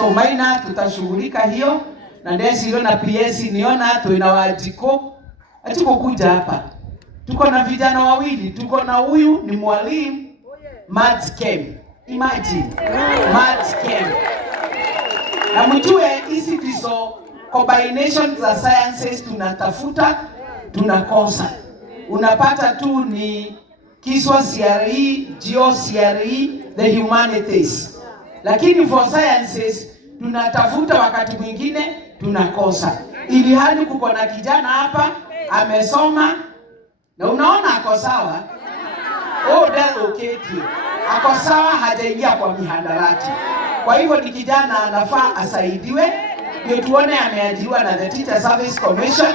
So maina tutashughulika hiyo na ndesi hilo na PS niona tuinawajiko atiko kuja hapa. Tuko na vijana wawili, tuko na huyu ni mwalimu Matt Kem. Imagine Matt Kem. Na mjue hizi ndizo combination za sciences tunatafuta, tunakosa. Unapata tu ni Kiswa CRE, Geo CRE, the humanities. Lakini for sciences tunatafuta wakati mwingine tunakosa. Ili hali kuko na kijana hapa amesoma na unaona ako sawa. Ndio okay. Ako sawa, hajaingia kwa mihadarati. Kwa hivyo ni kijana anafaa asaidiwe. Ndio tuone ameajiriwa na the Teacher Service Commission,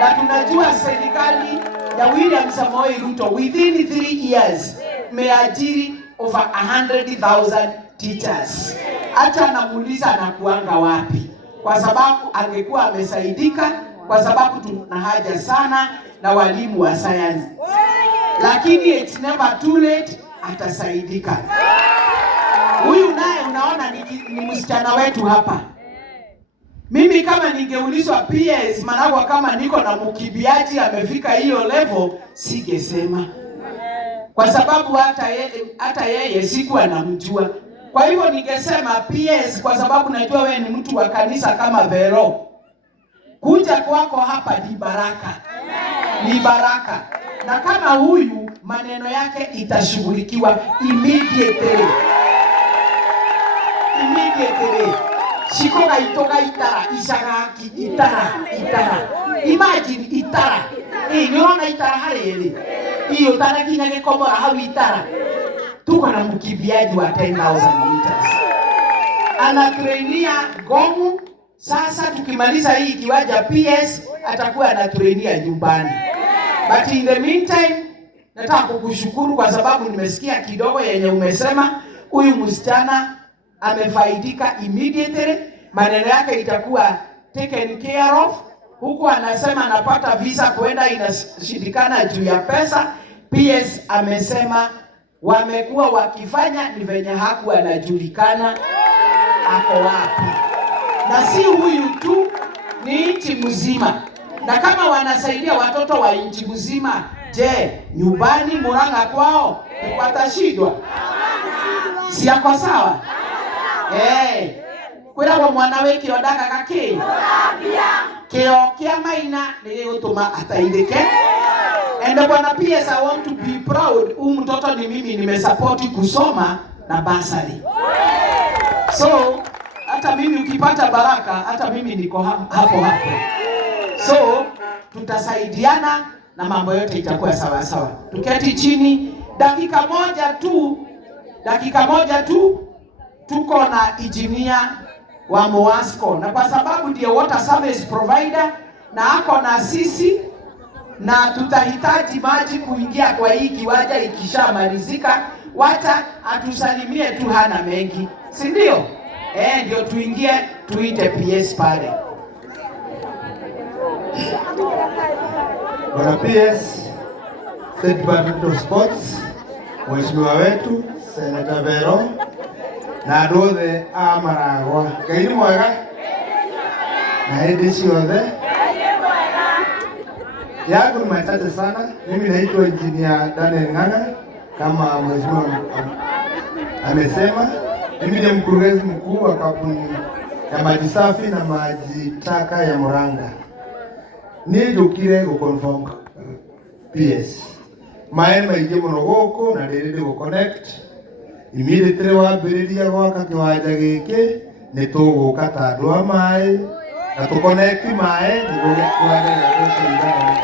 na tunajua serikali ya William Samoei Ruto within 3 years meajiri over 100,000 teachers. Hata anamuuliza anakuanga wapi, kwa sababu angekuwa amesaidika, kwa sababu tuna haja sana na walimu wa science. Lakini it's never too late, atasaidika. Huyu naye unaona ni msichana wetu hapa. Mimi kama ningeulizwa PS Managwa kama niko na mkimbiaji amefika hiyo level, singesema. Kwa sababu hata yeye sikuwa namjua. Kwa hivyo ningesema PS kwa sababu najua wewe ni mtu wa kanisa kama Vero. Kuja kwako hapa ni baraka. Ni baraka. Na kama huyu maneno yake itashughulikiwa immediately. Immediately. Shikoga itoga itara, isagaki itara. Imagine itara. Niona itara hali. Hiyo tara kinyage komora hau itara. Tuko na mkimbiaji wa 10,000 meters. Anatrainia Gomu. Sasa tukimaliza hii kiwaja PS atakuwa anatrainia nyumbani. But in the meantime nataka kukushukuru kwa sababu nimesikia kidogo yenye umesema huyu msichana amefaidika immediately, maneno yake itakuwa taken care of. Huku anasema anapata visa kuenda inashindikana juu ya pesa. PS amesema wamekuwa wakifanya ni venye haku anajulikana ako wapi. Na si huyu tu, ni nchi mzima. Na kama wanasaidia watoto wa nchi mzima, je, nyumbani Murang'a kwao watashindwa? Si yako sawa? Kwira wa mwana weki odaka kake kio kia maina ni gutuma ataidike. And bwana PS, I want to be proud. Mtoto ni mimi nimesupport kusoma na basari. So hata mimi ukipata baraka, hata mimi niko hapo. So tutasaidiana na mambo yote itakuwa sawa sawa. Tuketi chini dakika moja tu tuko na engineer wa Moasco, na kwa sababu ndiye water service provider na ako na sisi, na tutahitaji maji kuingia kwa hii kiwanja ikishamalizika, wacha atusalimie tu, hana mengi, si ndio? Ndio tuingie tuite PS pale. Bwana PS, State Department of Sports, mheshimiwa wetu Senator Vero na ndothe Maragwa, Ngai ni mwega na hindi ciothe. Yangu ni machache sana. Mimi naitwa Engineer Daniel Ng'ang'a, kama mheshimiwa amesema. Mimi ni mkurugenzi mkuu wa kampuni ya maji safi na maji taka ya Murang'a. Nijukire guconfirm PS maĩ maingĩ mũno gũkũ na ndĩrĩndĩ gũconnect immediately wambĩrĩria gwaka kĩwanja gĩkĩ nĩ tũgũka ta andũ a maĩ na tũconnect maĩ nĩguo kĩwanja gĩkũigana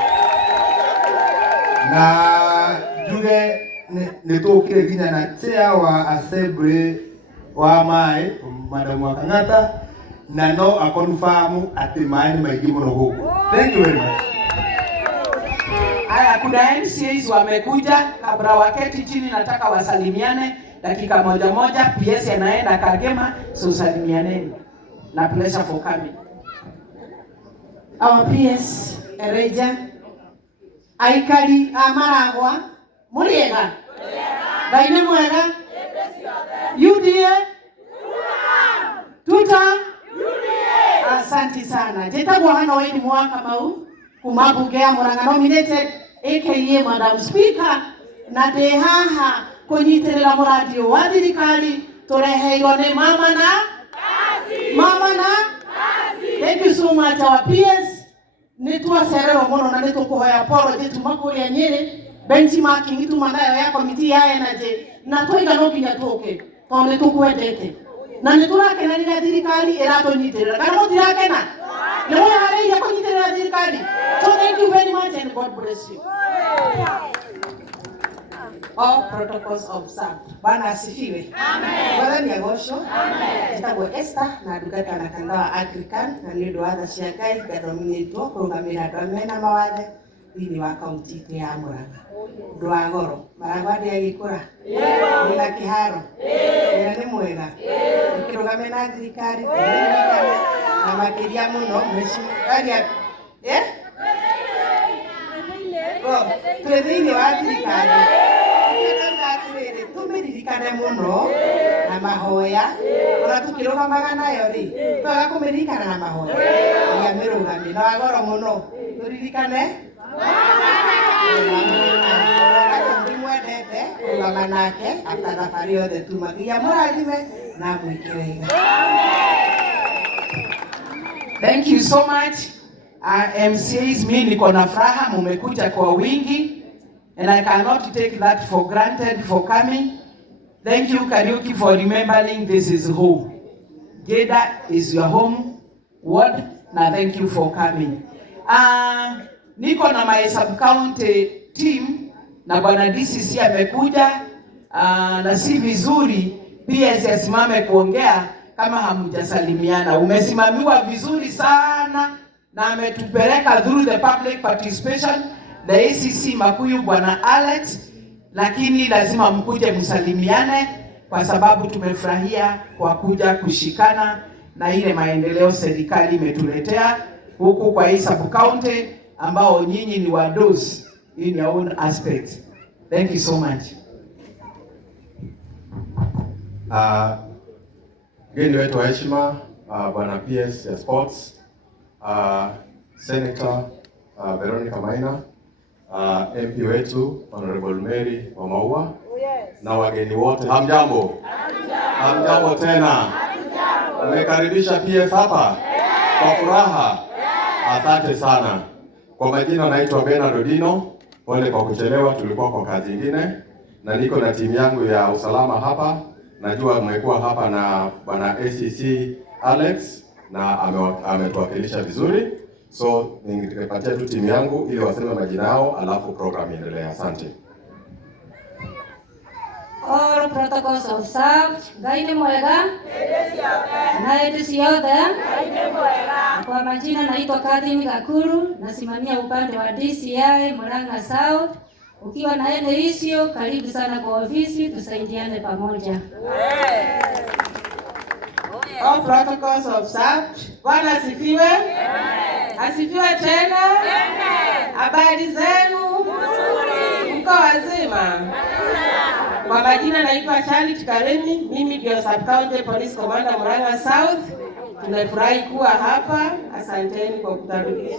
na njuge nĩ tũkire nginya na chair wa assembly wa maĩ Madam Wakang'ata na no akonfirm ati maĩ nĩ maingĩ mũno gũkũ. Thank you very much. Haya, kuna MCAs wamekuja, kabla waketi chini nataka wasalimiane dakika moja. PS anaenda Kagema, so salimianeni. Na pleasure for coming. Our PS Ereja Aikari Maragwa Muriega Ngai nĩ mwega UDA Yuta UDA. Asante sana. Jetagwo hano wewe mwaka mau kumabunge ya Murang'a nominated aka Madam Speaker na de haha kunyiterera muradi wa thirikari tureheirwo ni mama na kazi. Thank you so much our PS. Nitwacererwo muno na nitukuhoya apology tuma kuria Nyeri benchmarking ituma nayo ya committee ya energy na twiga no kinya tuke tondu tukwendete na niturakenanira thirikari iratunyitirira kana mutirakena ni mwiharĩirie kũnyitĩrĩra thirikari. So thank you very much and God bless you. All protocols observed. Bwana asifiwe. Amen. Bwana ni agosho. Amen. Jitagwo Esther na ndungata na kandawa African na nĩ ũndũ wa tha cia Ngai ngathomithĩtwo kũrũgamĩrĩra andũ arĩa mena mawathe thĩinĩ wa kaunti ya Murang'a. Ũndũ wa goro Maragwa ndĩagĩkũra na kĩharo na nĩ mwega ũkĩrũgamĩrĩra na thirikari na makĩria mũno meciria thĩinĩ wa thirikari tumiririkane muno na mahoya ona tukirugamaga nayo ri twaga kumiririkana na mahoya ya mirugami na wagoro muno turirikane mwendete kurugama nake hata thabari yothe tumagia mũrathime na mwĩke wega. Thank you so much. MCAs, mimi niko na furaha mmekuja kwa wingi and I cannot take that for granted for coming. Thank you Kariuki for remembering this is home. Geda is your home ward na thank you for coming. Niko na my sub county team na bwana DCC amekuja na si vizuri pia siasimame kuongea kama hamjasalimiana. Umesimamiwa vizuri sana na ametupeleka through the public participation the ACC Makuyu bwana Alex, lakini lazima mkuje msalimiane kwa sababu tumefurahia kwa kuja kushikana na ile maendeleo serikali imetuletea huku kwa hii sub county ambao nyinyi ni wadosi in your own aspect. Thank you so much. Geni wetu wa heshima bwana PS ya Sports, Senator Veronica Maina, MP wetu Honorable Mary wa Maua, na wageni wote, hamjambo? Hamjambo tena. Umekaribisha PS hapa kwa furaha. Asante sana. Kwa majina naitwa Bernard Odino. Pole kwa kuchelewa, tulikuwa kwa kazi nyingine, na niko na timu yangu ya usalama hapa. Najua mmekuwa hapa na bwana ACC Alex na ametuwakilisha vizuri. So ningepatia tu timu yangu ili waseme majina yao alafu program iendelee. Asante. All protocols observed. Ngai nĩ mwega. Na hĩndĩ ciothe. Kwa majina naitwa Catherine Gakuru, nasimamia upande wa DCI Murang'a South. Ukiwa na ene hisio, karibu sana kwa ofisi, tusaidiane pamoja. All protocols observed. Bwana asifiwe. Asifiwe tena. Habari zenu? Mko wazima? Kwa majina naitwa Charity Karemi, mimi ndio Sub County Police Commander Murang'a South. Tunafurahi kuwa hapa. Asanteni kwa kutarudisha.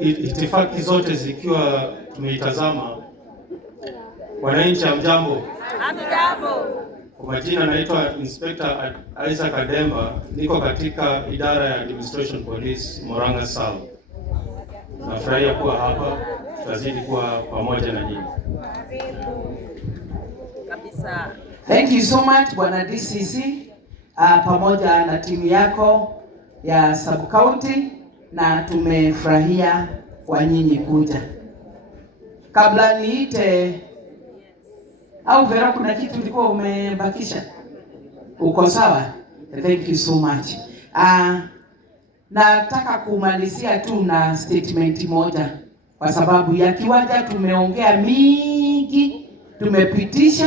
Itifaki zote zikiwa tumeitazama. Wananchi hamjambo? Hamjambo. Kwa majina naitwa Inspector Isaac Ademba, niko katika idara ya Administration Police Murang'a South. Nafurahia kuwa hapa, tutazidi kuwa pamoja na nyinyi. Kabisa. Thank you so much bwana DCC pamoja na timu yako ya sub county, na tumefurahia kwa nyinyi kuja. Kabla niite au Vera, kuna kitu ulikuwa umebakisha? Uko sawa? Thank you so much. Nataka kumalizia tu na statement moja, kwa sababu ya kiwanja tumeongea mingi, tumepitisha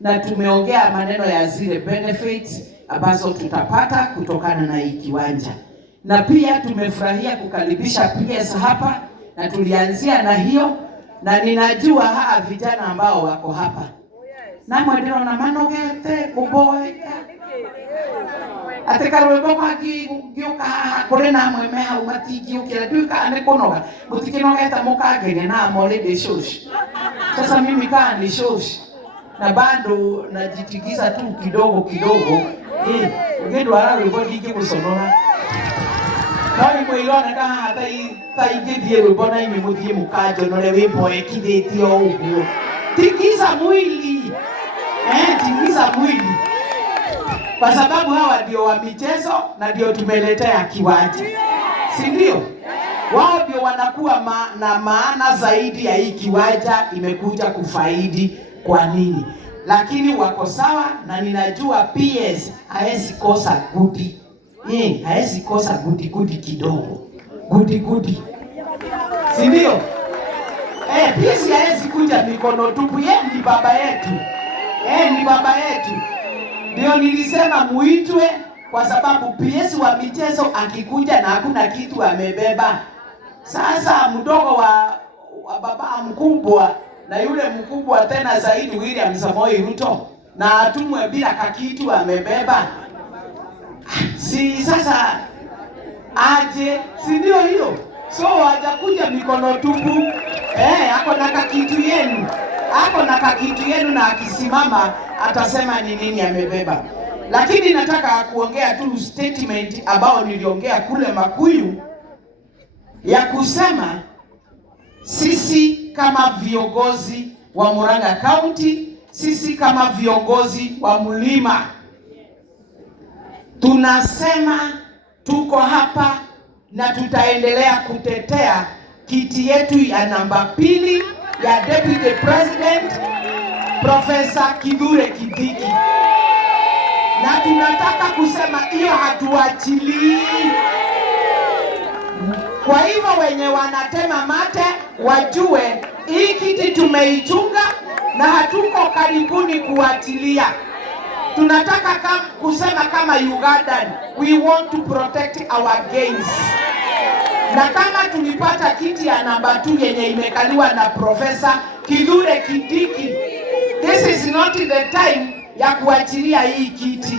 na tumeongea maneno ya zile benefits ambazo tutapata kutokana na hii kiwanja, na pia tumefurahia kukaribisha PS hapa, na tulianzia na hiyo, na ninajua vijana ambao wako hapa na mwendero na manogete kuboeka Ateka rwimbo kagi gioka kore na mweme hau matigiukira duka ane kunoga mutikinoga mukagenya na molede shosh. Sasa mimi kaa ni shosh na bado najitikisa tu kidogo kidogo ugendo ara rwimbo gigi kusonora kali mwilona kama hata taigithie rwimbo na imi muthie mukajo nore wimbo ekithitio uguo. Tikisa mwili tikisa mwili, kwa sababu hawa ndio wa michezo na ndio tumeletea kiwanja, si ndio? Wao ndio wanakuwa na maana zaidi ya hii kiwanja imekuja kufaidi kwa nini. Lakini wako sawa, na ninajua PS haezi kosa gudi. Haezi kosa gudi kidogo. Gudi. Si ndio? PS haezi kuja mikono tupu. Ni baba yetu. Ni baba yetu. Ndio nilisema muitwe, kwa sababu PS wa michezo akikuja na hakuna kitu amebeba. Sasa mdogo wa baba mkubwa na yule mkubwa tena zaidi William Samoei Ruto na atumwe bila kakitu amebeba. Si sasa aje, si ndio hiyo? So hajakuja mikono tupu. Ako na kakitu yenu. Na akisimama atasema ni nini amebeba. Lakini nataka kuongea tu statement ambao niliongea kule Makuyu ya kusema sisi kama viongozi wa Murang'a County, sisi kama viongozi wa Mlima tunasema tuko hapa na tutaendelea kutetea kiti yetu ya namba 2 ya Deputy President Profesa Kithure Kindiki. Na tunataka kusema hiyo hatuachilii. Kwa hivyo wenye wanatema mate wajue hii kiti tumeichunga na hatuko karibuni kuachilia. Tunataka kusema kama Ugandan, we want to protect our gains. Na kama tulipata kiti ya namba 2 yenye imekaliwa na Profesa Kithure Kindiki, this is not the time ya kuachilia hii kiti.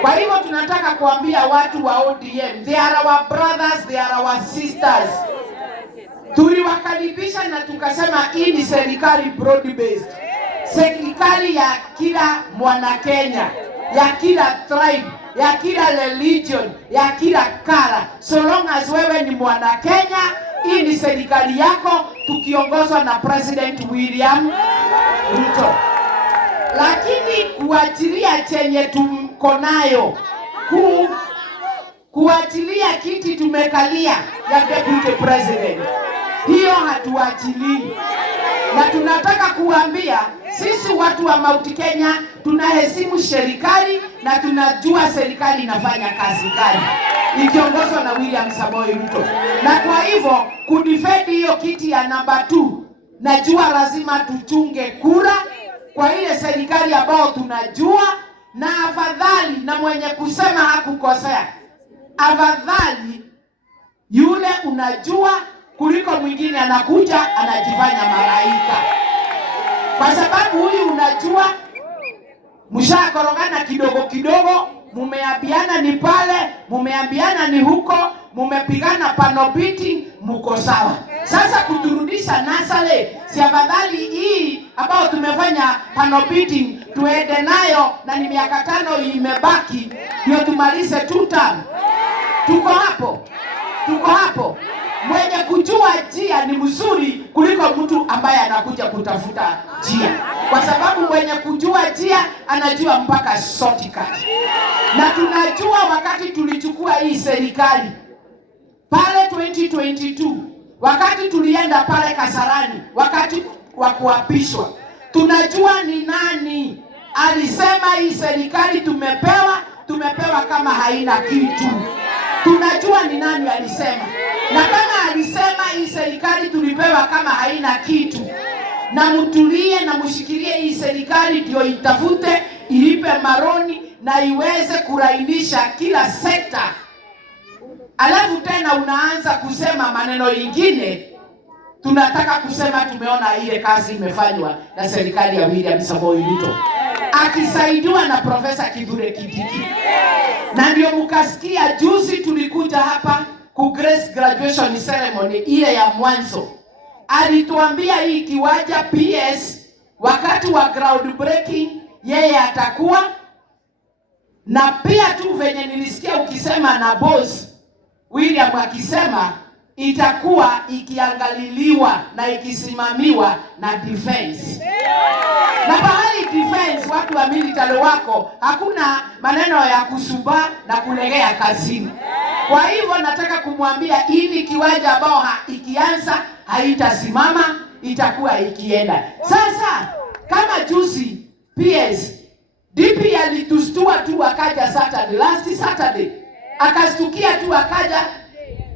Kwa hivyo tunataka kuambia watu wa ODM, they are our brothers, they are our sisters. Tuliwakaribisha na tukasema hii ni serikali broad based. Serikali ya kila mwana Kenya, ya kila tribe, ya kila religion, ya kila kala. So long as wewe ni mwana Kenya, hii ni serikali yako tukiongozwa na President William Ruto. Lakini kuachilia chenye tuko nayo, kuachilia kiti tumekalia ya Deputy President, hiyo hatuachilii. Na tunataka kuambia sisi watu wa Mount Kenya tunaheshimu serikali na tunajua serikali inafanya kazi gani ikiongozwa na William Samoei Ruto. Na kwa hivyo kudefend hiyo kiti ya namba 2, najua lazima tuchunge kura kwa ile serikali ambao tunajua, na afadhali na mwenye kusema hakukosea. Afadhali yule unajua kuliko mwingine anakuja anajifanya malaika. Kwa sababu huyu unajua mshakorogana kidogo, mumeambiana ni pale, mumeambiana ni huko, mumepigana pano beating, muko sawa. Sasa kuturudisha nasale, si afadhali hii ambao tumefanya pano beating tuende nayo, na ni miaka 5 imebaki ndio tumalize 2 term. Tuko hapo. Mwenye kujua njia ni mzuri kuliko mtu ambaye anakuja kutafuta njia, kwa sababu mwenye kujua njia anajua mpaka shortcut. Na tunajua wakati tulichukua hii serikali pale 2022, wakati tulienda pale Kasarani, wakati wa kuapishwa, tunajua ni nani alisema hii serikali tumepewa kama haina kitu. Tunajua ni nani alisema. Na kama alisema hii serikali tulipewa kama haina kitu, na mtulie na mshikilie hii serikali ndio itafute, ilipe maroni na iweze kurainisha kila sekta. Alafu tena unaanza kusema maneno ingine. Tunataka kusema tumeona ile kazi imefanywa na serikali ya William Samoei Ruto. akisaidiwa na Profesa Kithure Kindiki. Na ndio mkasikia juzi tulikuja hapa ku grace graduation ceremony ile ya mwanzo. Alituambia hii kiwanja PS wakati wa ground breaking yeye atakuwa, na pia tu venye nilisikia ukisema na boss William akisema itakuwa ikiangaliliwa na ikisimamiwa na defense. Na pahali defense watu wa military wako, hakuna maneno ya kusuba na kulegea kazini. Kwa hivyo nataka kumwambia ili kiwanja ambao ikianza haitasimama, itakuwa ikienda. Sasa kama juzi PS DP alitustua tu akaja Saturday, last Saturday akastukia tu akaja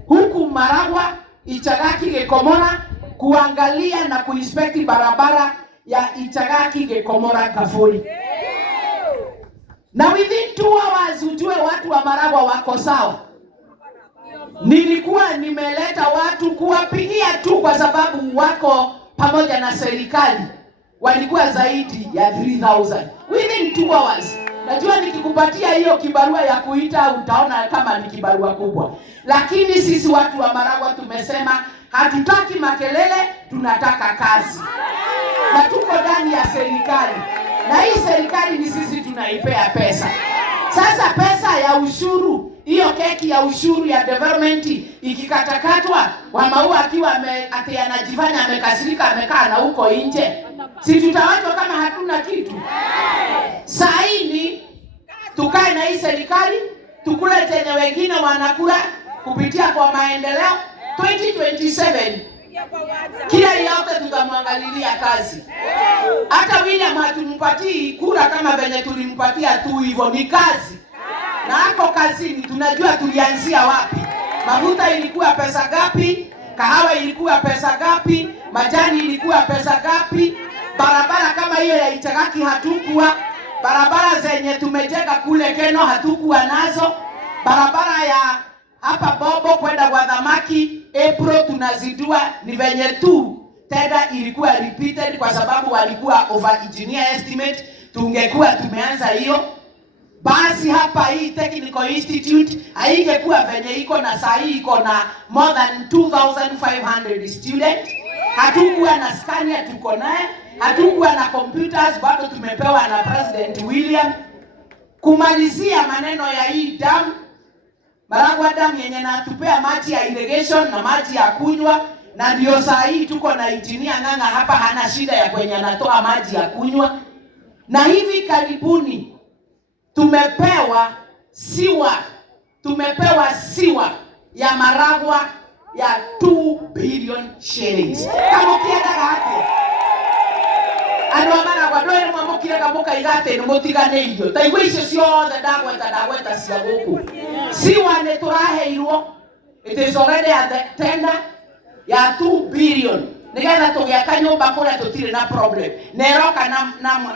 huku Maragwa Ichagaki Gekomora kuangalia na kuinspect barabara ya Ichagaki Gekomora Kafuri. Na within 2 hours ujue watu wa Maragwa wako sawa. Nilikuwa nimeleta watu kuwapigia tu kwa sababu wako pamoja na serikali. Walikuwa zaidi ya 3000 within 2 hours. Najua nikikupatia hiyo kibarua ya kuita utaona kama ni kibarua kubwa. Lakini sisi watu wa Maragwa tumesema hatutaki makelele, tunataka kazi. Na tuko ndani ya serikali. Na hii serikali ni sisi tunaipea pesa. Sasa pesa ya ushuru, hiyo keki ya ushuru ya development ikikatakatwa, Wamaua akiwa anajifanya amekasirika amekaa na huko nje, si tutawachwa kama hatuna kitu? Saini tukae na hii serikali, tukule chenye wengine wanakula kupitia kwa maendeleo. 2027 kila yote tutamwangalilia kazi. Hata William hatumpatii kura kama venye tulimpatia tu hivyo, ni kazi. Na hapo kazini tunajua tulianzia wapi. Mafuta ilikuwa pesa gapi? Kahawa ilikuwa pesa gapi? Majani ilikuwa pesa gapi? Barabara kama hiyo ya Ichagaki hatukuwa. Barabara zenye tumejenga kule Keno hatukuwa nazo. Barabara ya hapa Bobo kwenda kwa Dhamaki April tunazidua, ni venye tu tenda ilikuwa repeated kwa sababu walikuwa over engineer estimate. Tungekuwa tumeanza hiyo basi hapa hii Technical Institute haingekuwa venye iko na saa hii iko na more than 2500 students. Hatukuwa na scanner tuko naye, hatukuwa na computers bado tumepewa na President William. Kumalizia maneno ya hii dam Maragwa dam yenye natupea maji ya irrigation na maji ya kunywa, na ndio saa hii tuko na engineer Ng'ang'a hapa hana shida ya kwenye anatoa maji ya kunywa. Na hivi karibuni tumepewa siwa ya Maragwa ya 2 billion shillings. Kama ukienda hapo andũ a Maragwa ndwere mwamũkire kamuka igate no mutiganĩirio ta igwe icio ciothe ndagweta cia gũkũ siwa nĩ tũraheirwo. It is already at the tender ya 2 billion nigetha tũgĩaka nyũmba kũrĩa tũtirĩ na problem na ĩroka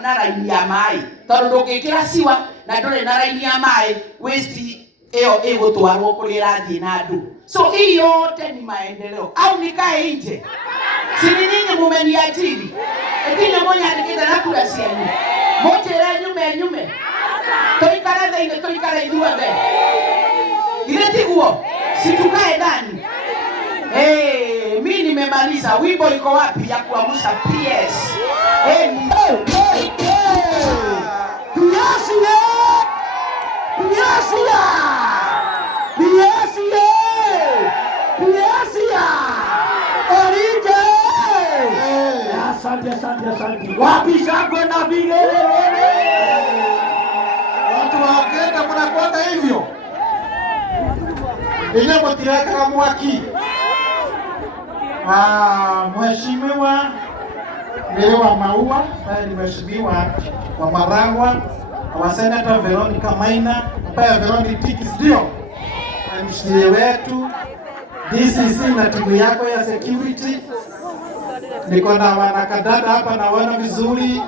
na raini ya maĩ, tondũ ndũngĩkĩra siwa na ndũrĩ na raini ya maĩ waste ĩyo ĩgũtwarwo kũrĩa ĩrathiĩ na andũ. So hii yote ni maendeleo au nikae nje? Si nyinyi mumeniajiri ekinyo monya nikita na kula cianyu motera nyume toikara thĩinĩ toikara ithuothe ile tiguo si tukae ndani. Mimi nimemaliza. Wimbo iko wapi ya kuamsha PS? Asante. Wapi shangwe na vigelegele? Watu wa Kenya mnakwenda hivyo. Ile motiraka mwaki. Mheshimiwa mbele wa Maua, bali mheshimiwa wa Maragwa, wa Senator Veronica Maina, ambaye Veronica Tikis ndio mshiriki wetu DCC na timu yako ya security. Niko na wanakadada hapa naona vizuri.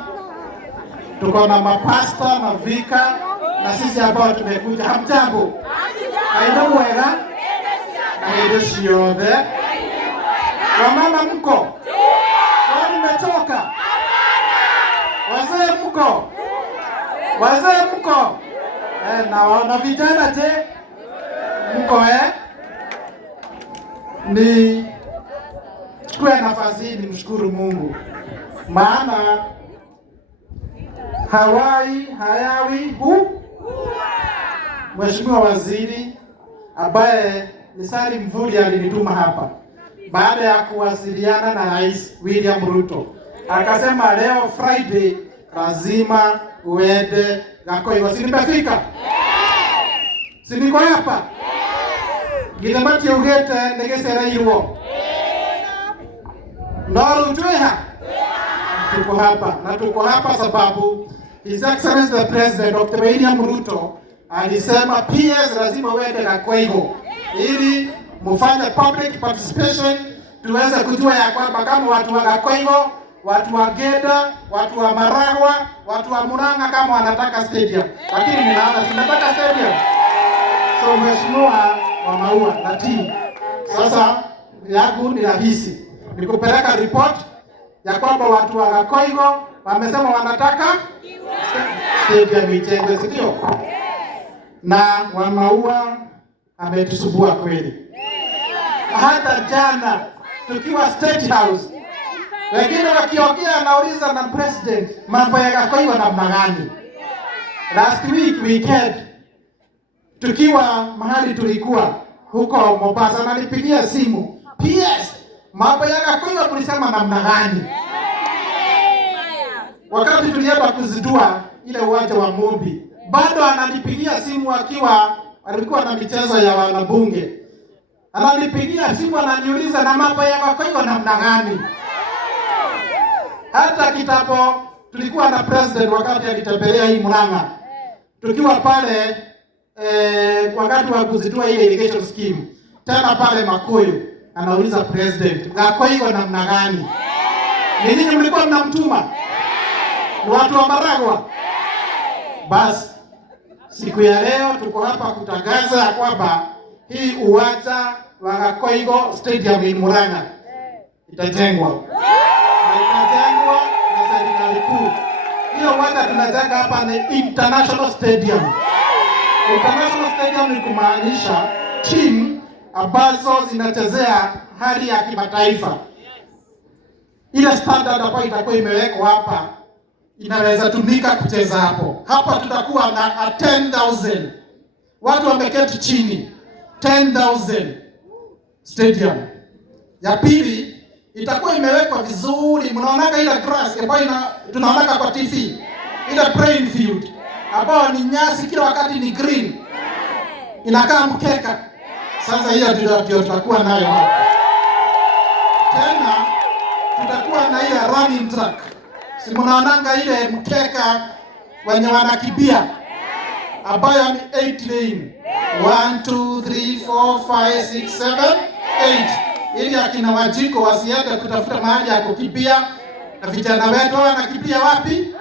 Tuko na mapasta na vika na sisi ambao tumekuja. Hamjambo? Aina mwega? Aina shiode? Wamama mko? Wani metoka? Wazee mko? Wazee mko? Na vijana je? Mko Ni chukue nafasi hii nimshukuru Mungu. Maana hayawi Mheshimiwa Waziri ambaye ni Salim Mvurya alinituma hapa baada ya kuwasiliana na Rais William Ruto. Akasema leo Friday lazima uende Gakoigo. Si nimefika? Si niko hapa? Gilemati ugete negesera irwo. Noro tueha. Tuko hapa. Na tuko hapa sababu His Excellency the President Dr. William Ruto alisema PS lazima uende Gakoigo ili mufanye public participation, tuweze kujua ya kwamba kama watu wa Gakoigo, watu wa Geda, watu wa Maragwa, watu wa Murang'a kama wanataka stadium. Lakini ninaona sinataka stadium. So Mheshimiwa wa Maua na team, sasa yangu ni rahisi. Nikupeleka report ya kwamba watu wa Gakoigo wamesema wanataka stadium ijengwe, si ndio? Na wa Maua ametusubua kweli. Hata jana tukiwa State House, wengine wakiongea anauliza na president mambo ya Gakoigo namna gani. Last weekend tukiwa mahali tulikuwa huko Mombasa, nalipigia simu PS, mambo ya Gakoigo tulisema namna gani. Wakati tulienda kuzindua ile uwanja wa Mumbi, bado ananipigia simu akiwa alikuwa na michezo ya wanabunge. Ananipigia simu ananiuliza na mambo ya Gakoigo namna gani. Hata kitapo tulikuwa na president wakati alitembelea hii Murang'a. Tukiwa pale wakati wa kuzindua ile irrigation scheme. Tena pale Makuyu anauliza president, Gakoigo namna gani? Ni nini mlikuwa mnamtuma? Ni watu wa Maragwa. Basi siku ya leo tuko hapa kutangaza kwamba hii uwanja wa Gakoigo Stadium in Murang'a itajengwa. Na itajengwa na serikali kuu. Hiyo uwanja tunajenga hapa ni International Stadium. International Stadium ni kumaanisha team ambazo zinachezea hali ya kimataifa. Ile standard ambayo itakuwa imewekwa hapa inaweza tumika kucheza hapo. Hapa tutakuwa na 10,000. Watu wameketi chini. 10,000 stadium. Ya pili itakuwa imewekwa vizuri. Mnaona ile grass ambayo tunaona kwa TV. Ile playing field ambayo ni nyasi kila wakati ni green. Inakaa mkeka. Sasa hiyo ndio tutakuwa nayo hapa. Tena tutakuwa na ile running track. Si mnaonanga ile mkeka wenye wanakimbia ambayo ni 8 lane. 1 2 3 4 5 6 7 8. Ili akina Wajiko wasiende kutafuta mahali ya kukimbia, na vijana wetu wanakimbia wapi?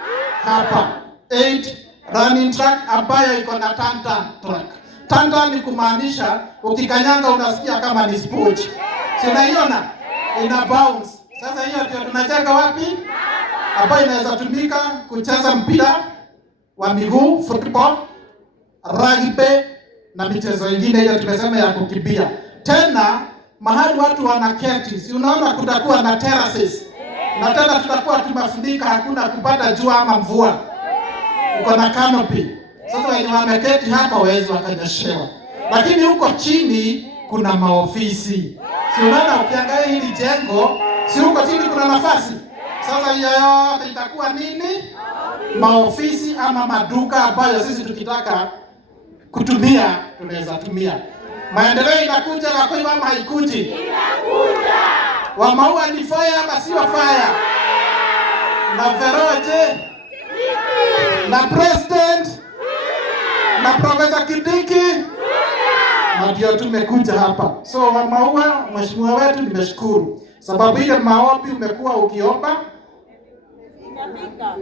Hapa. 8 running track ambayo iko na tanta track. Tanta ni kumaanisha ukikanyanga unasikia kama ni sport. Si unaiona? Ina bounce. Sasa hiyo ndio tunajenga wapi? Ambayo inaweza tumika kucheza mpira wa miguu, football, rugby na michezo mingine ile tumesema ya kukimbia. Tena mahali watu wanaketi, si unaona kutakuwa na terraces. Na tena tutakuwa tumefunika, hakuna kupata jua ama mvua. Uko na canopy. Sasa wenye wameketi hapa wawezi wakanyeshewa. Lakini huko chini kuna maofisi. Si unaona ukiangalia hili jengo, si huko chini kuna nafasi. Sasa hiyo yote itakuwa nini? Maofisi ama maduka ambayo sisi tukitaka kutumia tunaweza tumia. Maendeleo inakuja Gakoigo ama haikuji? Inakuja. Wa Maua ni fire ama sio fire? Na Veroje? Na president? Na Professor Kindiki? Na ndio tumekuja hapa. So wa Maua, mheshimiwa wetu, nimeshukuru. Sababu ile maombi umekuwa ukiomba,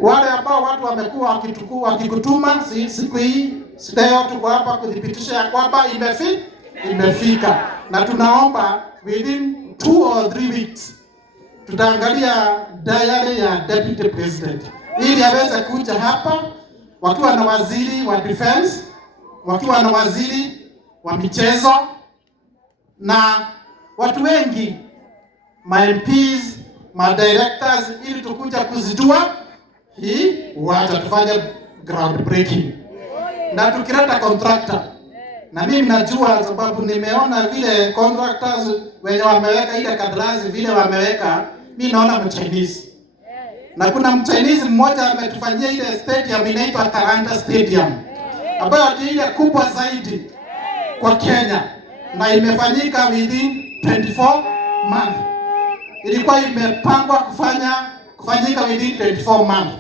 wale ambao watu wamekuwa wakikutuma siku hii, leo tuko hapa kudhibitisha ya kwamba imefika. Na tunaomba within 2 or 3 weeks tutaangalia diary ya deputy president ili aweze kuja hapa wakiwa na waziri wa defense, wakiwa na waziri wa michezo na watu wengi, ma MPs, ma directors, ili tukuja kuzidua hii wacha tufanye ground breaking na tukileta contractor. Na mimi najua sababu nimeona vile contractors wenye wameweka ile kadrasi vile wameweka, mimi naona Mchinese. Na kuna Mchinese mmoja ametufanyia ile stadium inaitwa Talanta Stadium, ambayo ni ile kubwa zaidi kwa Kenya na imefanyika within 24 months. Ilikuwa imepangwa kufanyika within 24 months,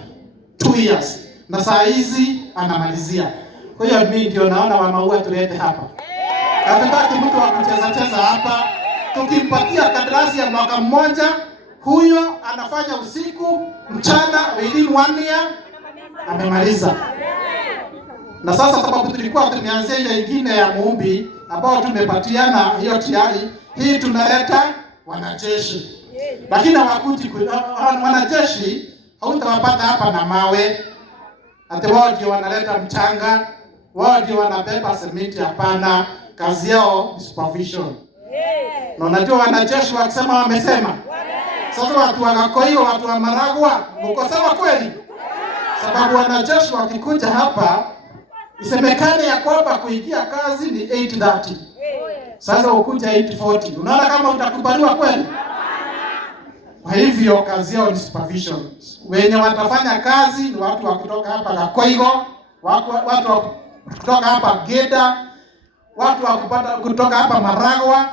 2 years. Na saa hizi anamalizia. Kwa hiyo mimi ndio naona Wamaua tulete hapa. Hatutaki mtu wa kucheza hapa. Tukimpatia kandarasi ya mwaka mmoja, huyo anafanya usiku, mchana, within 1 year amemaliza. Na sasa sababu tulikuwa tumeanzia ile nyingine ya Muumbi ambao tumepatiana hiyo tayari, hii tunaleta wanajeshi. Lakini hawakuti wanajeshi hautawapata hapa na mawe. Ati wao ndio wanaleta mchanga, wao ndio wanabeba simiti, hapana. Kazi yao ni supervision. Na unajua wanajeshi wakisema wamesema. Sasa watu wakakoiwa, watu wa Maragwa, mko sawa kweli? Sababu wanajeshi wakikuja hapa isemekane ya kwamba kuingia kazi ni 8:30. Sasa ukuja 8:40. Unaona kama utakubaliwa kweli? Kwa hivyo kazi yao ni supervision. Wenye watafanya kazi ni watu wa kutoka hapa Gakoigo, watu wa kutoka hapa Geda, watu wa kutoka hapa Maragwa.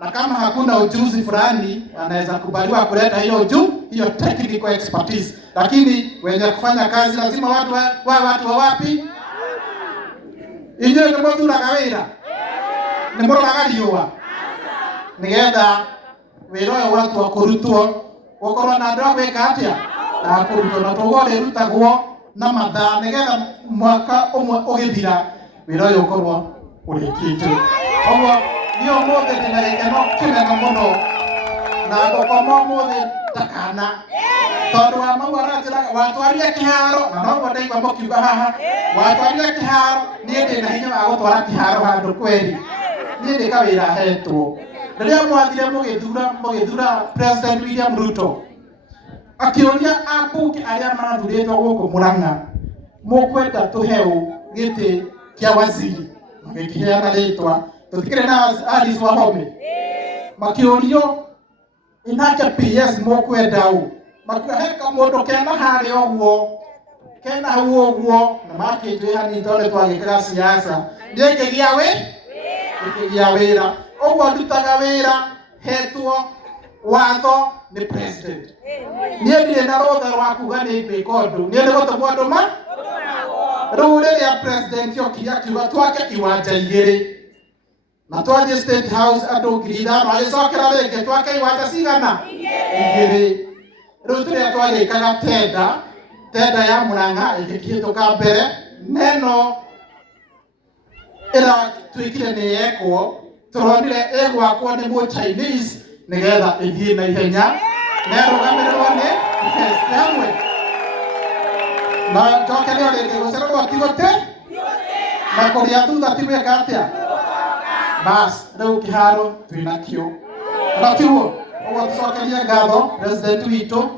Na kama hakuna ujuzi fulani anaweza kubaliwa kuleta hiyo technical expertise. Lakini wenye kufanya kazi lazima watu wa wapi? Inyo ni mwathura kawira. Ni mwara galiwa. Nigetha wĩra watu wa kurutwo ukorwo na andũ gwĩka atĩa na kurutwo na tũgore rutagwo na mathaa nigetha mwaka ũmwe ũgĩthira wĩra ũyũ ũkorwo ũrĩkĩte. Koguo niĩ ũmũthĩ ndĩna gĩkeno kĩnene mũno na ngũkoma ũmũthĩ takana tondũ wa mau aranjĩra watwarire kĩharo na no ndaigua mũkiuga haha watwarire kĩharo. Niĩ ndĩna hinya wa gũtwara kĩharo handũ kweli, niĩ ndĩ kawĩra hetwo. Rĩrĩa mwathire mũgĩthura President William Ruto akĩũria ambunge arĩa mathurĩtwo gũkũ Murang'a, mũkwenda tũheo gĩtĩ kĩa waziri, magĩkĩheana rĩtwa tũtikĩrĩ na Alice Wahome. Makĩũrio inake PS mũkwenda ũ, makĩheka mũndũ kena harĩa ũguo kena hau ũguo na makĩnjũĩ hanini tondũ twagĩkaga siasa ndĩngĩgĩa wĩra. Ogwa ndutaga wĩra hetwo watho ni president. Niĩ ndirĩ na rũtha rwa kuga nĩ gwĩka ũndũ, niĩ nĩ gũtũmwo ndũma. Rĩu rĩrĩa president okire akiuga twake iwanja 2 na twathiĩ State House andũ 5,000 agĩcokera rĩngĩ twake iwanja cigana 2. Rĩu tũrĩa twagĩkaga tenda ya Murang'a ĩgĩkĩhĩtũka mbere, neno ĩra twĩkire nĩ yekwo turonire egwakwo nĩ Mũchinese nigetha ĩthiĩ na ihenya na ĩrũgamĩrĩrwo nĩ defense yamwe. Na njokerio rĩngĩ gũcererwo tigũte na kũrĩa thutha tigwĩka atĩa. Bas rĩu kĩharo twĩnakĩo na tiguo. Ũguo tũcokerie ngatho president witũ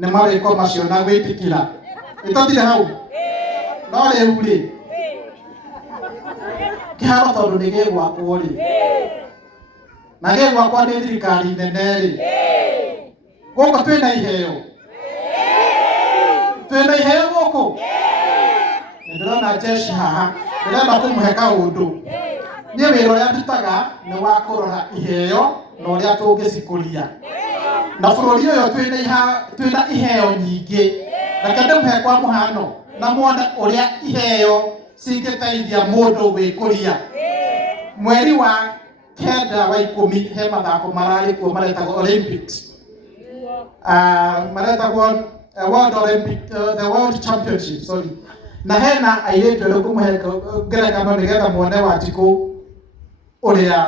nĩ mawĩko macio na gwĩtĩkĩra. Ĩtotire hau no rĩu rĩ kĩharo tondũ nĩ gĩgwakwo rĩ na gĩgwakwo nĩ thirikari nene rĩ gũkũ twĩna iheo gũkũ. Nĩndĩrona jeshi haha ndĩrenda kũmũhe kaũndũ. Niĩ wĩra ũrĩa ndutaga nĩ wa kũrora iheo na ũrĩa tũngĩcikũria, na bũrũri ũyũ twĩna iheo nyingĩ. Reke ndĩmũhe kwa mũhano na muone ũrĩa iheo cingĩteithia mũndũ gwĩkũria. Mweri wa 9 wa 10 he mathako mararĩ kuo maretagwo Olympics. Maretagwo the World Championship, sorry. Na hena airĩtu erũ kũmũhe ngerekano nĩgetha muone Wanjikũ ũrĩa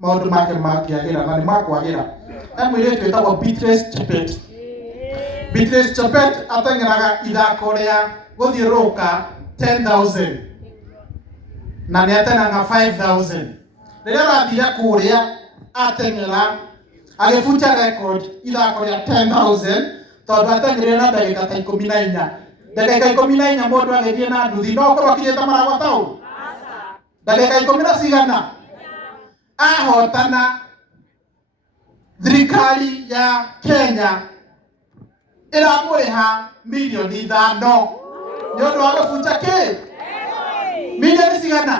maũndũ make makĩagĩra na nĩ makwagĩra. He mũirĩtu wĩtagwo Beatrice Chebet. Beatrice Chebet ateng'eraga ithako rĩa guthiuruka 10,000 na niateng'eraga 5,000 riria arathire kuria ateng'era agĩbunja record ithako rĩa 10,000 tondũ ateng'erire na ndagĩka ta 14 ndagĩka 14 mũndũ agĩthiĩ na nduthi no ũkorwo akinyĩte Maragwa Town ndagĩka 10 na cigana ahotana. Thirikari ya Kenya iramũrĩha milioni 5 nĩ ũndũ wa gũbunja kĩ milioni cigana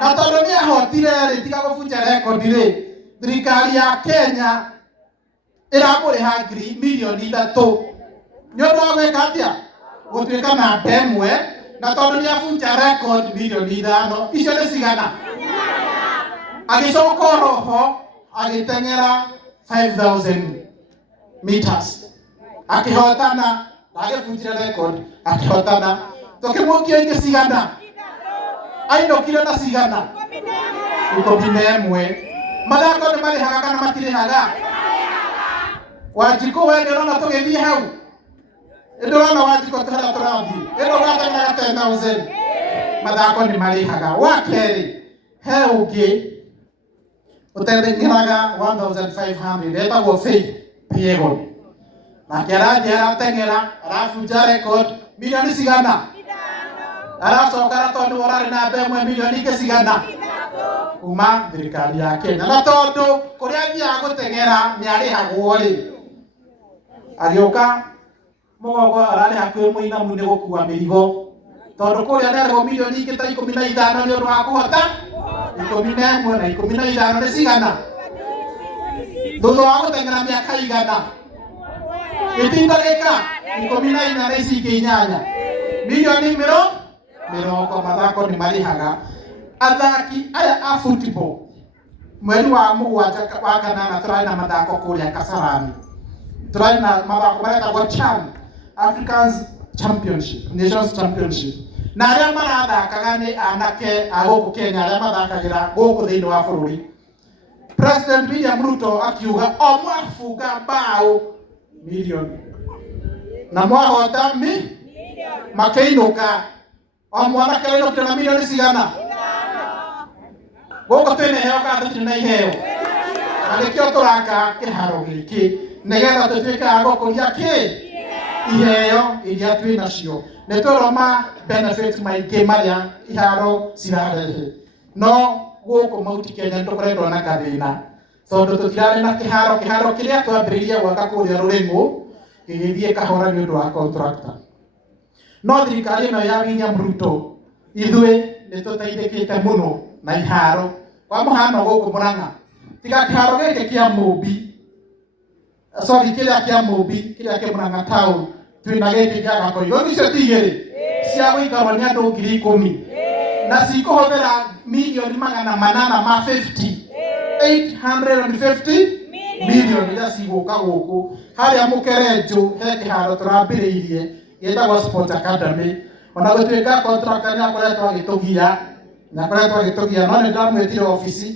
na tondũ nĩ ahotire rĩ tiga gũbunja record rĩ thirikari ya Kenya iramũrĩha milioni 3 nĩ ũndũ wa gwĩka atĩa gũtuĩka namba ĩmwe na tondũ nĩ abunja record milioni 5 icio nĩ cigana agĩcoka oroho agĩteng'era 5,000 meters akĩhotana agĩbunjire record akĩhotana tũkĩmũkia ingĩ cigana ainũkire na cigana 11 mathako nĩ marĩhaga kana matirĩhaga Wanjikũ we nĩ ũrona tũgĩthiĩ hau ndĩrona Wanjikũ tũrĩa tũrathiĩ ĩno gateng'eraga 10,000 mathako nĩ marĩhaga. Wa kerĩ he ũngĩ uteng'eraga 1,500 etagwo Faith Piegon nake arathiĩ arateng'era arabunja record milioni cigana aracoka tondũ ũrarĩ namba ĩmwe milioni ingĩ cigana kuma thirikari ya Kenya na tondũ kũrĩa athiaga gũteng'era nĩ arĩhagwo rĩ agĩũka mũgongo ararĩ hakuhĩ mũinamu nĩ gũkua mĩrigo tondũ kũrĩa nĩ arĩhwo milioni ingĩ ta 15 nĩ ũndũ wa kũhota 11 na 15 nĩ cigana thutha wa gũteng'era mĩaka igana itinda rĩka 14 na ici ingĩ 8 milioni 40 mathako nĩ marĩhaga. Athaki aya a football mweri wa mũgwanja wa kanana tũrarĩ na mathako kũrĩa Kasarani tũrarĩ na mathako maretagwo CHAN Africans Championship Nations Championship na arĩa marathakaga nĩ anake a gũkũ Kenya arĩa mathakagĩra gũkũ thĩinĩ wa bũrũri. President William Ruto akiuga o mwafunga bao milioni na mwahota makĩinũka o mwanake ainũkire na milioni cigana gũkũ twĩna iheo kana tũtirĩ na iheo na nĩkĩo tũraka kĩharo gĩkĩ nĩgetha tũtuĩke a gũkũria iheo iria twĩ nacio nĩ tũroma benefit maingĩ marĩa iharo cirarehe no gũkũ Mount Kenya nĩtũkoretwo na gathĩna tondũ tũtirarĩ na kĩharo kĩrĩa twambĩrĩirie gwaka kũrĩa Rũrĩng'ũ gĩgĩthiĩ kahora nĩ ũndũ wa contractor no thirikari ĩno ya William Ruto ithuĩ nĩ tũteithĩkĩte mũno na iharo kwa mũhano gũkũ Mũrang'a tiga kĩharo gĩkĩ kĩa Mũmbi kĩrĩa kĩa Mũmbi kĩrĩa kĩ Mũrang'a town twĩna gĩkĩ gĩa Gakoigo icio tigĩrĩ cia gũikarwo nĩ andũ 10,000 na cikũhũthĩra milioni 850 milioni iria cigũka gũkũ harĩa Mũkerenjũ he kĩharo tũrambĩrĩirie gĩtagwo Sports Academy ona gũtuĩka contractor nĩ akoretwo agĩtũgia no nĩ ndamwĩtire ofici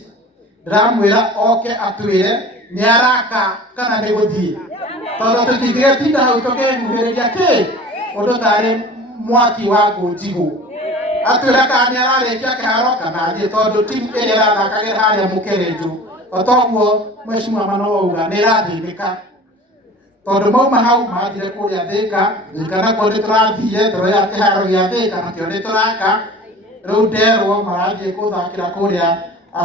ndĩramwĩra oke atwĩre nĩ araka kana nĩ gũthiĩ tondũ tũtingĩgetinda hau tũkĩhuhĩrĩria ũndũ tarĩ mwaki wa ngũnjigũ atwĩra kana nĩ ararĩkia kĩharo kana athiĩ tondũ timu ĩrĩa ĩrathakagĩra harĩa Mũkerenjũ otoguo Mheshimiwa Mano auga nĩ ĩrathĩnĩka tondũ mauma hau mathire kũrĩa Thĩka nakuo nĩ tũrathire tũroya kĩharo gĩa Thĩka nakĩo nĩ tũraka rĩu nderwo marathiĩ gũthakĩra kũrĩa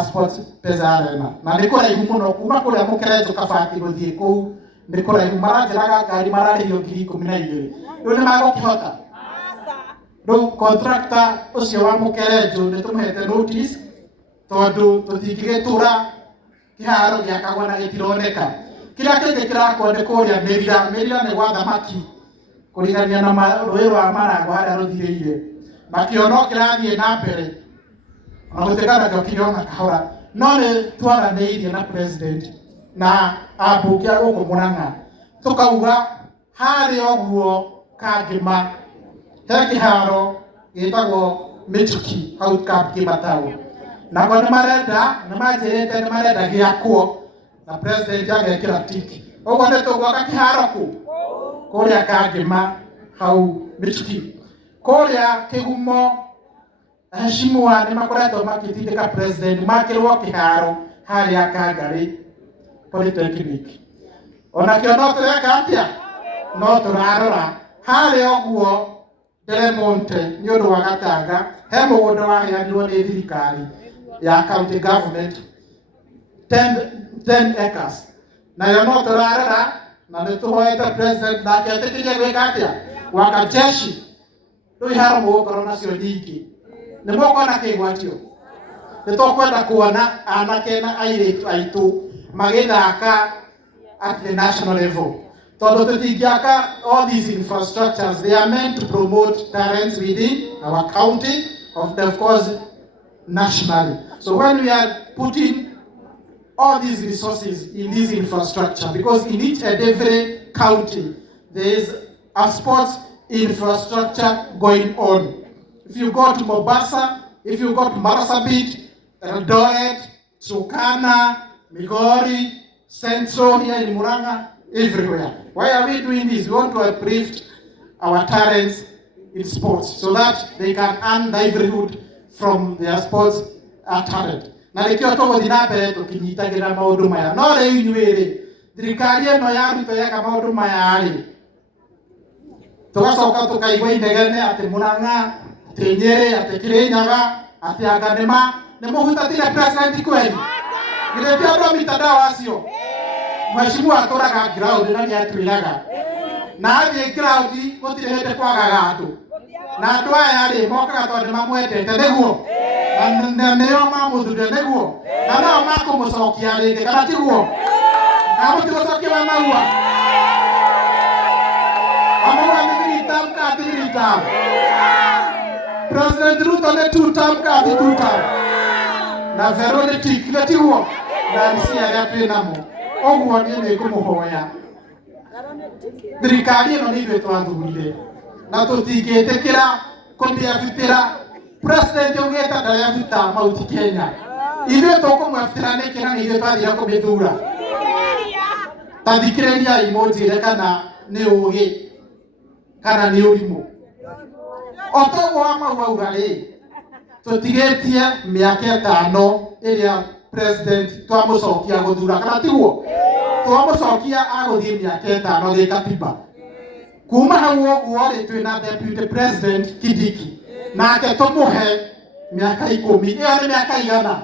Sports Pesa Arena na nĩ kũraihu mũno kuma kũrĩa Mũkerenjũ Kabati gũthiĩ kũu nĩ kũraihu maranjĩraga ngari mararĩhio 12,000 rĩu nĩ magũkĩhota rĩu contractor ũcio wa Mũkerenjũ nĩ tũmũhete notice tondũ tũtingĩgĩtũra kĩharo gĩakagwo na gĩtironeka kĩrĩa kĩngĩ kĩrakwo nĩ kũrĩa Mĩrira nĩ gwa thamaki kũrigania na rũĩ rwa Maragwa harĩa rũthirĩire nakĩo no kĩrathiĩ na mbere na gũtuĩka nakĩo kĩrĩona kahora no nĩ twaranĩirie na president na ambunge a gũkũ Mũrang'a tũkauga harĩa ũguo Kangĩma he kĩharo gĩtagwo Mĩchuki hau Kangĩma town nako nĩ manjĩrĩte nĩ marenda gĩakwo na president agekĩra tiki ũguo nĩ tũgwaka kĩharo kũrĩa Kangĩma hau Michuki. Korea Kigumo Heshimiwa nĩ makoretwo makĩtindĩka president makĩrwo kĩharo harĩa Kangari Polytechnic. Onakĩo no tũreka atĩa? No tũrarora harĩa ũguo Delemonte nĩ ũndũ wa Gatanga he mũgũnda waheanirwo nĩ thirikari ya county government 10 acres. Nayo no tũrarora na nĩ tũhoete president nake etĩkĩrie gwĩka atĩa? Gwaka jeshi. Rĩu iharo mũgũkorwo nacio nyingĩ. Nĩ mũkuona kĩgwatio. Nĩ tũkwenda kuona anake na airĩtu aitũ magĩthaka at the national level. Tondũ tũtingĩaka all these infrastructures, they are meant to promote talents within our county, of course, nationally. So when we are putting all these resources in this infrastructure, because in each and every county, there is a sports infrastructure going on. If you go to Mombasa, if you go to Marsabit, Eldoret, Turkana, Migori, Central here in Murang'a, everywhere. Why are we doing this? We want to uplift our talents in sports so that they can earn livelihood from their sports talent. Na rĩkĩo tũgũthiĩ na mbere tũkĩnyitagĩra maũndũ maya. No rĩu inyuĩ-rĩ, thirikari ĩno yaruta yeka maũndũ maya-rĩ, tũgacoka tũkaigua inegene atĩ Murang'a, atĩ Nyeri, atĩ Kirinyaga, atĩ anga nĩ mũhutatire president kweli. Githĩ ti andũ a mitandao acio? Mheshimiwa atũraga ground na nĩatwĩraga. Na athiĩ ground gũtirĩ hĩndĩ kwagaga andũ. Na andũ aya-rĩ mokaga tondũ nĩmamwendete nĩguo. Na nĩo mamũthurire nĩguo. Na nao makũmũcokia rĩngĩ kana tiguo. Na mũtigũcokia wa Maua. Maua nĩ three-term kana three-term? President Ruto nĩ two-term kana ti two-term? Na Veronica nĩ tiguo. Na nĩ arĩa twĩ namo. Ũguo niĩ nĩngũmũhoya. Thirikari ĩno nĩ ithuĩ twathurire. Na tũtingĩtĩkĩra kũmĩabitĩra president augĩte ndarebuta Mount Kenya. Ithuĩ tũkũmwabitĩra nĩkĩ na ithuĩ twathire kũmĩthura? Ta thikĩrĩriai mũnjĩre kana nĩ ũgĩ kana nĩ ũrimũ. O toguo wa Mau auga-rĩ, tũtigĩtie mĩaka 5 ĩrĩa president twamũcokia gũthura kana tiguo? Twamũcokia agũthiĩ mĩaka 5 gĩkatiba. Kuma hau ũguo-rĩ twĩna deputy president Kindiki. Nake tũmũhe mĩaka 10. Ĩyo nĩ mĩaka igana?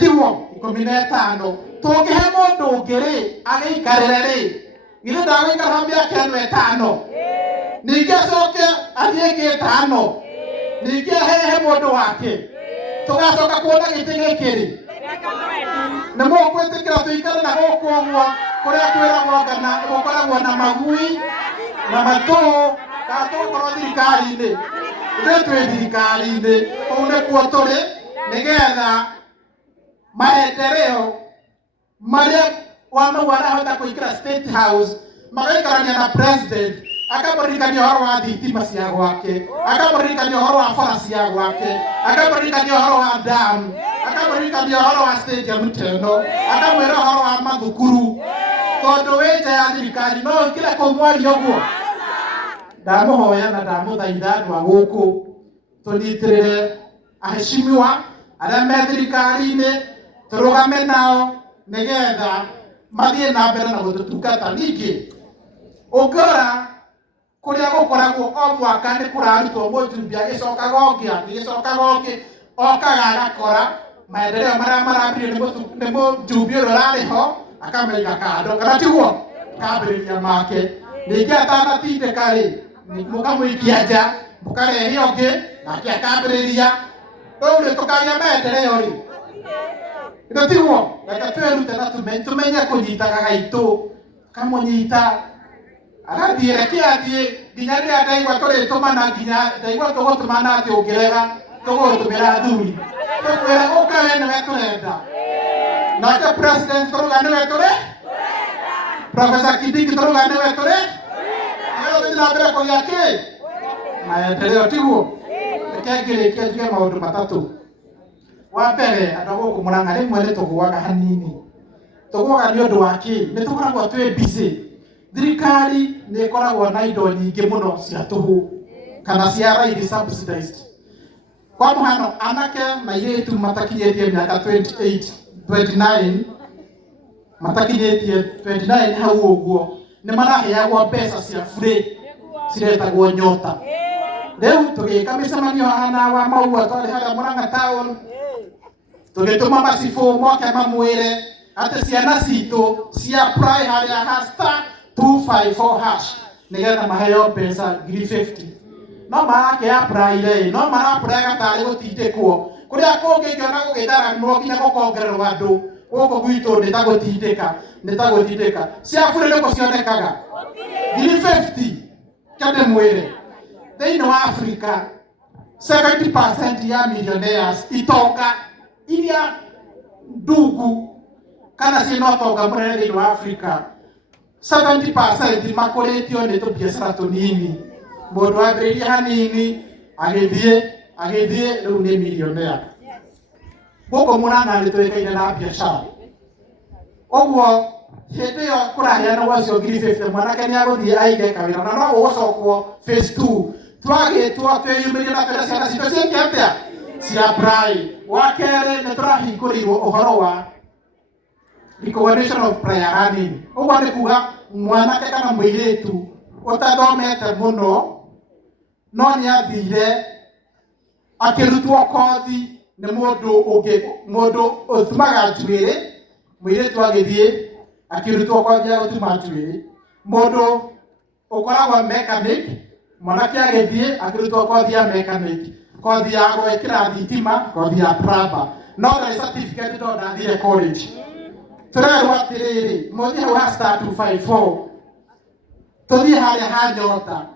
Tiguo 15. Tũngĩhe mũndũ ũngĩ-rĩ agĩikarĩre-rĩ, githĩ ndagũikara mĩaka ĩno 5? Ningĩ acoke athiĩ ĩngĩ 5. Ningĩ ahehe mũndũ wake. Tũgacoka kuona gĩtĩ gĩkĩ-rĩ. Nĩ mũgwĩtĩkĩra tũikare na gũkũ ũguo kũrĩa kwĩragwo kana gũkoragwo na magui na matũũ kana tũgũkorwo thirikari-inĩ? Ithuĩ twĩ thirikari-inĩ, kũu nĩkuo tũrĩ nĩgetha maendeleo marĩa wa Mau arahota kũingĩra State House magaikarania na president, akamũririkania ũhoro wa thitima cia gwake, akamũririkania ũhoro wa bara cia gwake, akamũririkania ũhoro wa dam, akamũririkania ũhoro wa stadium teno, akamwĩra ũhoro wa mathukuru. Tondũ wĩ nja ya thirikari no ũingĩre kũu mwarie ũguo? Ndamũhoya na ndamũthaitha andũ a gũkũ tũnyitĩrĩre aheshimiwa arĩa me thirikari-inĩ, tũrũgame nao nĩgetha mathiĩ na mbere na gũtũtungata. Ningĩ ũngĩrora kũrĩa gũkoragwo o mwaka nĩ kũrarutwo mũjumbe agĩcokaga ũngĩ okaga agakora maendeleo marĩa marambirio nĩ mũjumbe ũrĩa ũrarĩ ho akamaiga kando kana tiguo kambĩrĩria make. Ningĩ atanatindĩka-rĩ mũkamũikia nja mũkarehe ũngĩ nake akambĩrĩria. Rĩu nĩ tũkagĩa maendeleo-rĩ? Nĩ tiguo? Reke twĩrute na tũmenye kũnyitaga gaitũ. Kamũnyita agathiĩ reke athiĩ nginya rĩrĩa ndaigua tũrĩtũmana nginya ndaigua tũgũtũmana atĩ ũngĩrega tũgũtũmĩra athuri. Tũkwĩra ũka we nĩwe tũrenda. Nake president tũrauga nĩwe tũrenda. Professor Kindiki tũrauga nĩwe tũrenda. Nĩyo tũthiĩ na mbere kũgĩa kĩ? Maendeleo tiguo? Reke ngĩrĩkie njuge maũndũ matatũ. Wa mbere andũ a gũkũ Murang'a rĩmwe nĩ tũgũaga hanini. Tũgũaga nĩ ũndũ wa kĩ? Nĩ tũkoragwo twĩ busy. thirikari nĩ ĩkoragwo na indo nyingĩ mũno cia tũhũ kana cia raithi subsidized. Kwa mũhano anake na airĩtu matakinyĩtie mĩaka 29 matakinyĩtie 29 hau ũguo nĩ maraheagwo mbeca cia free ciretagwo nyota. Rĩu tũgĩka mĩcemanio hana wa Maua twarĩ harĩa Murang'a town, tũgĩtũma macibũ moke mamwĩre atĩ ciana citũ cia apply harĩa *254# nĩgetha maheo mbeca 50,000. No marake apply rĩ, no mara-apply gatarĩ gũtindĩkwo. Kũrĩa kũngĩ ngĩona gũgĩtharanwo nginya gũkongererwo andũ, gũkũ gwitũ nĩ ta gũtindĩka, nĩ ta gũtindĩka. Cia bũrũri nĩkũ cionekaga 50,000 kende mwĩre. Thĩinĩ wa Africa 70% ya millionaires itonga iria ndungu kana ciĩna ũtonga mũnene thĩinĩ wa Africa 70% makũrĩtio nĩ tũbiacara tũnini. Mũndũ wambĩrĩria hanini agĩthiĩ rĩu nĩ millionaire. Gũkũ Murang'a nĩ tũĩkaine na biacara. Ũguo hĩndĩ ĩyo kũraheanwo cio 50,000 mwanake nĩ agũthiĩ aige kawĩra na no gũgũcokwo phase 2 twagĩtwo twĩyumĩrie na mbere ciana citũ ciĩke atĩa cia apply. Wa kerĩ nĩ tũrahingũrĩirwo ũhoro wa recognition of prior learning. Ũguo nĩ kuga mwanake kana mũirĩtu ũtathomete mũno no nĩ athire akĩrutwo kothi nĩ mũndũ ũtumaga njuĩrĩ, mũirĩtu agĩthiĩ akĩrutwo kothi ya gũtuma njuĩrĩ. Mũndũ ũkoragwo mechanic, mwanake agĩthiĩ akĩrutwo kothi ya mechanic, kothi ya gwĩkĩra thitima, kothi ya plumber. No ndarĩ certificate tondũ ndathire college. Tũrerwo atĩrĩrĩ, mũthiĩ hau ha *254 tũthiĩ harĩa ha nyota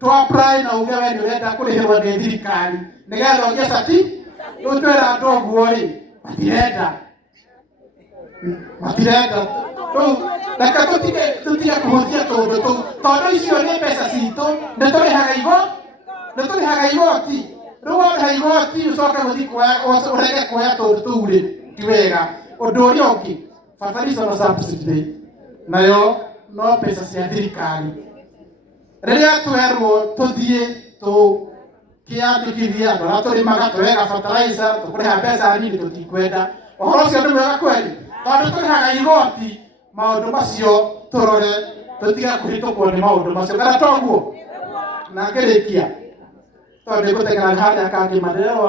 tũ-apply na uge we nĩ ũrenda kũrĩhĩrwo nĩ thirikari nĩgetha ũgĩe cati. Rĩu twĩra andũ ũguo rĩ, matirenda. Rĩu reke tũtige kũhũthia tũndũ tũu tondũ icio nĩ mbeca citũ, nĩ tũrĩhaga igoti. Rĩu warĩha igoti ũcoke gũthiĩ ũrege kuoya tũndũ tũu rĩ, ti wega. Ũndũ ũrĩa ũngĩ fertilizer subsidy nayo no mbeca cia thirikari. Rĩrĩa twerwo tũthiĩ tũkĩandĩkithia andũ arĩa tũrĩmaga twega fertilizer tũkũrĩha mbeca nini tũtikwenda. Ũhoro ũcio nĩ mwega kweli tondũ tũrĩhaga igoti. Maũndũ macio tũrore tũtige kũhĩtũkwo nĩ maũndũ macio kana toguo. Na ngĩrĩkia tondũ nĩngũteng'era harĩa kangĩ marĩrwo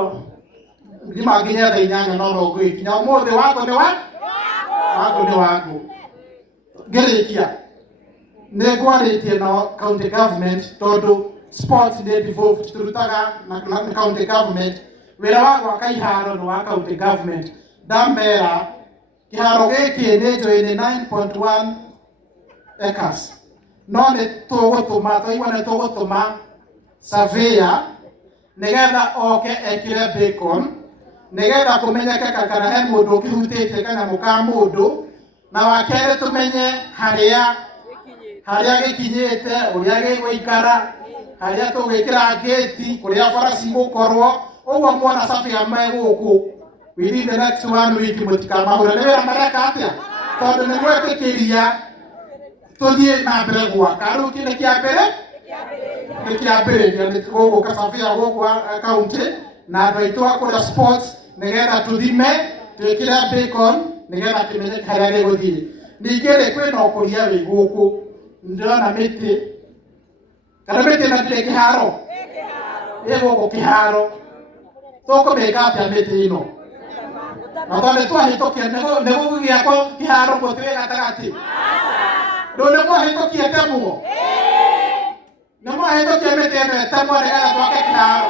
ngima nginya thaa 8 no ngũgĩkinya ũmũthĩ waku nĩ waku. Ngĩrĩkia nĩ ngwarĩtie na county government tondũ sports nĩ devolved tũrutaga na county government. Wĩra wa gwaka iharo nĩ wa county government. Ndamera kĩharo gĩkĩ nĩ njũĩ nĩ 9.1 acres. No nĩ tũgũtũma surveyor nĩgetha oke ekĩre beacon nĩgetha kũmenyekeka kana he mũndũ ũkĩhutĩtie kanyamũ ka mũndũ. Na wa kerĩ tũmenye harĩa gĩkinyĩte, ũrĩa gĩgũikara, harĩa tũgwĩkĩra gate, kũrĩa bara cigũkorwo. Ũguo mwana surveyor me gũkũ within the next 1 week mũtikamahũre. Nĩ wĩra mareka atĩa tondũ nĩ gwĩtĩkĩria tũthiĩ na mbere gwaka. Rĩu nĩ kĩambĩrĩria nĩ gũgũka surveyor gũkũ county na andũ aitũ a kũrĩa sports nĩgetha tũthime twĩkĩre beacon nĩgetha kĩmenyeke harĩa gĩgũthiĩ. Ningĩ rĩ kwĩna ũkũria wĩ gũkũ, ndĩrona mĩtĩ kana mĩtĩ ĩno ndĩrĩ kĩharo ĩ gũkũ kĩharo. Tũkũmĩka atĩa mĩtĩ ĩno? Na tondũ twahĩtũkia nĩ gũgĩakwo kĩharo mũtĩ wĩ gatagatĩ. Rĩu nĩ mwahĩtũkia temwo, nĩ mwahĩtũkia mĩtĩ ĩno ĩtemwo nĩgetha twake kĩharo,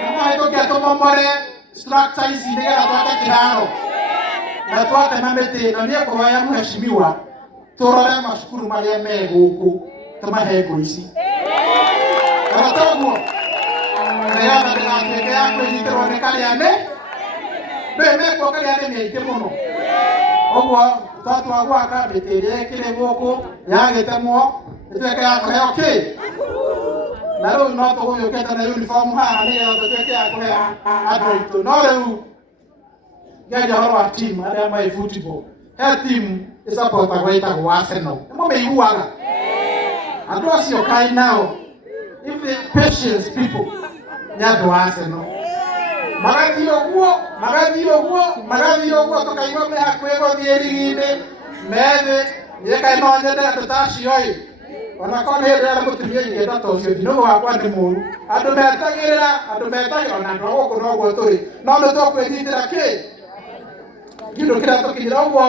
nĩ mwahĩtũkia tũmomore structure ici nĩgetha twake kĩharo na twatema mĩtĩ ĩno. Niĩ ngũhoya mheshimiwa tũrore macukuru marĩa me gũkũ tũmahe ngũ ici. Kana toguo nĩgetha ndĩgatuĩke ya kwĩnyitĩrwo nĩ karĩa mekuo karĩa nĩ mĩingĩ mũno. Ũguo twatua gwaka mĩtĩ ĩrĩa ĩkĩrĩ gũkũ yagĩtemwo ĩtuĩke ya kũheo kĩ. Na rĩu no tũgũgĩũkĩte na uniform haha nĩgetha tũtuĩke ya kũhe andũ aitũ. No rĩu ngeria ũhoro wa team arĩa marĩ football he team ĩsapota gwĩtagwo Arsenal. Nĩmũmĩiguaga? Andũ acio kai nao, if the patience people, nĩ andũ a Arsenal. Magathiĩ ũguo, tũkaigua me hakuhĩ gũthiĩ rigi-inĩ, methĩ, niĩ kaĩ no nyende andũ ta acio ĩ. Ona korwo nĩ hĩndĩ ĩrĩa mũtumia ingĩenda ta ũcio, ndinũgũ wakwa nĩ mũru. Andũ metagĩrĩra, ona andũ a gũkũ noguo tũrĩ. No nĩtũkwĩnyitĩra kĩ? Kĩndũ kĩrĩa tũkinyĩra ũguo,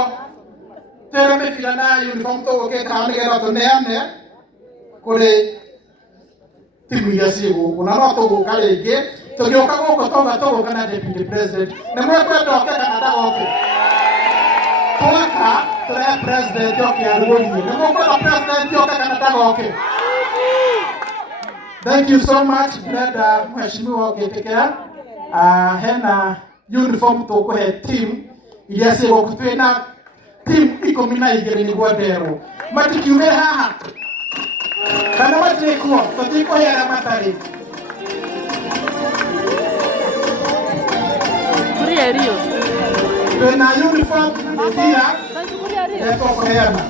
twĩre mĩbira na uniform tũgũkĩte haha nĩgetha tũneane kũrĩ timu iria ciĩ gũkũ. Na no tũgũka rĩngĩ, tũgĩũka gũkũ twauga tũgũka na deputy president. Nĩ mwĩkwenda oke kana ndagoke? Twaka tũrehe president oke arugũrie. Nĩ mũkwenda president oke kana ndagoke? Thank you so much. Ndĩrenda mheshimiwa ũgĩtĩkĩra hena uniform tũkũhe team iria ciĩ gũkũ. Twĩna team 12 nĩguo nderwo. Matikiumĩre haha kana matirĩ kuo, tũtikũhe arĩa matarĩ. Twĩna uniform mĩbira tũkũheana.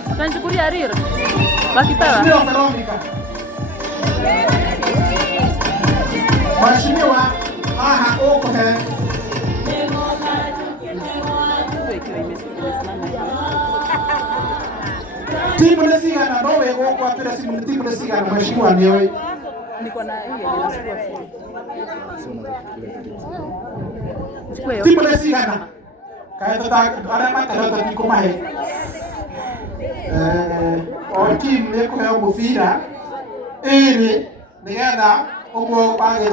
Mheshimiwa Veronica, mheshimiwa haha ũkũhe timu nĩ cigana, no wĩ gũkũ atwĩre timu nĩ cigana, mheshimiwa nĩoĩ. Timu nĩ cigana, kaĩ arĩa matarĩ tũtikũmahe. O timu nĩ ĩkũheo mũbira ĩrĩ nĩgetha ũguo wagĩrwo